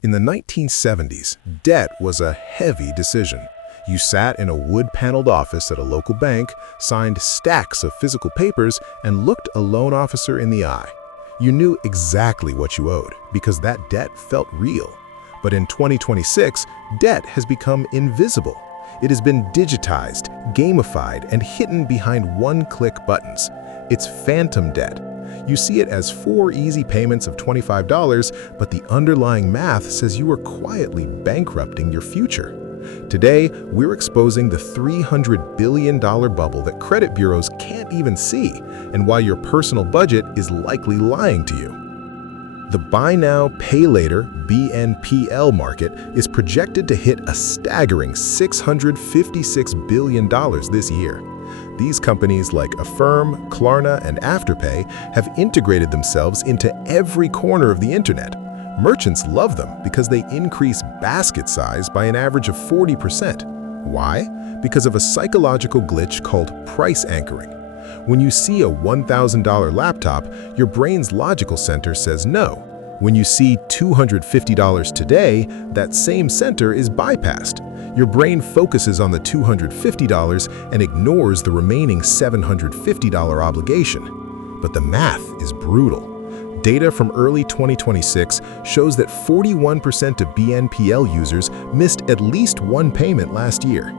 In the 1970s, debt was a heavy decision. You sat in a wood-paneled office at a local bank, signed stacks of physical papers, and looked a loan officer in the eye. You knew exactly what you owed because that debt felt real. But in 2026, debt has become invisible. It has been digitized, gamified, and hidden behind one-click buttons. It's phantom debt. You see it as 4 easy payments of $25, but the underlying math says you are quietly bankrupting your future. Today, we're exposing the $300 billion bubble that credit bureaus can't even see, and why your personal budget is likely lying to you. The Buy Now, Pay Later (BNPL) market is projected to hit a staggering $656 billion this year. These companies like Affirm, Klarna, and Afterpay have integrated themselves into every corner of the internet. Merchants love them because they increase basket size by an average of 40%. Why? Because of a psychological glitch called price anchoring. When you see a $1,000 laptop, your brain's logical center says no. When you see $250 today, that same center is bypassed. Your brain focuses on the $250 and ignores the remaining $750 obligation. But the math is brutal. Data from early 2026 shows that 41% of BNPL users missed at least one payment last year.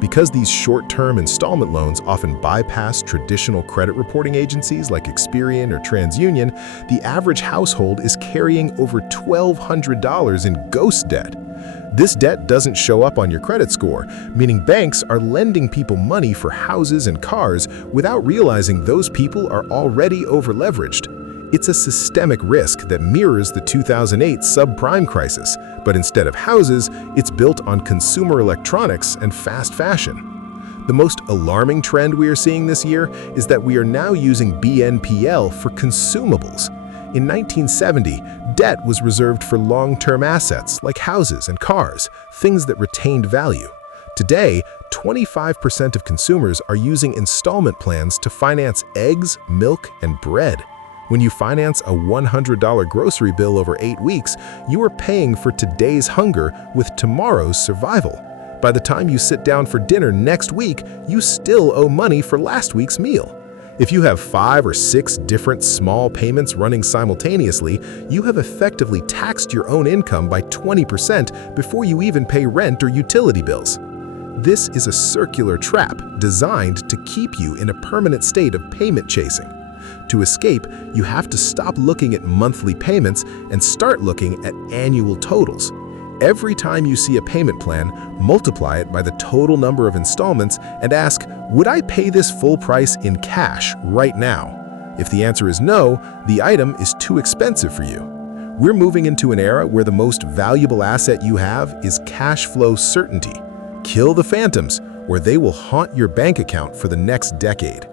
Because these short-term installment loans often bypass traditional credit reporting agencies like Experian or TransUnion, the average household is carrying over $1,200 in ghost debt. This debt doesn't show up on your credit score, meaning banks are lending people money for houses and cars without realizing those people are already over-leveraged. It's a systemic risk that mirrors the 2008 subprime crisis, but instead of houses, it's built on consumer electronics and fast fashion. The most alarming trend we are seeing this year is that we are now using BNPL for consumables. In 1970, debt was reserved for long-term assets like houses and cars, things that retained value. Today, 25% of consumers are using installment plans to finance eggs, milk, and bread. When you finance a $100 grocery bill over 8 weeks, you are paying for today's hunger with tomorrow's survival. By the time you sit down for dinner next week, you still owe money for last week's meal. If you have 5 or 6 different small payments running simultaneously, you have effectively taxed your own income by 20% before you even pay rent or utility bills. This is a circular trap designed to keep you in a permanent state of payment chasing. To escape, you have to stop looking at monthly payments and start looking at annual totals. Every time you see a payment plan, multiply it by the total number of installments and ask, would I pay this full price in cash right now? If the answer is no, the item is too expensive for you. We're moving into an era where the most valuable asset you have is cash flow certainty. Kill the phantoms, or they will haunt your bank account for the next decade.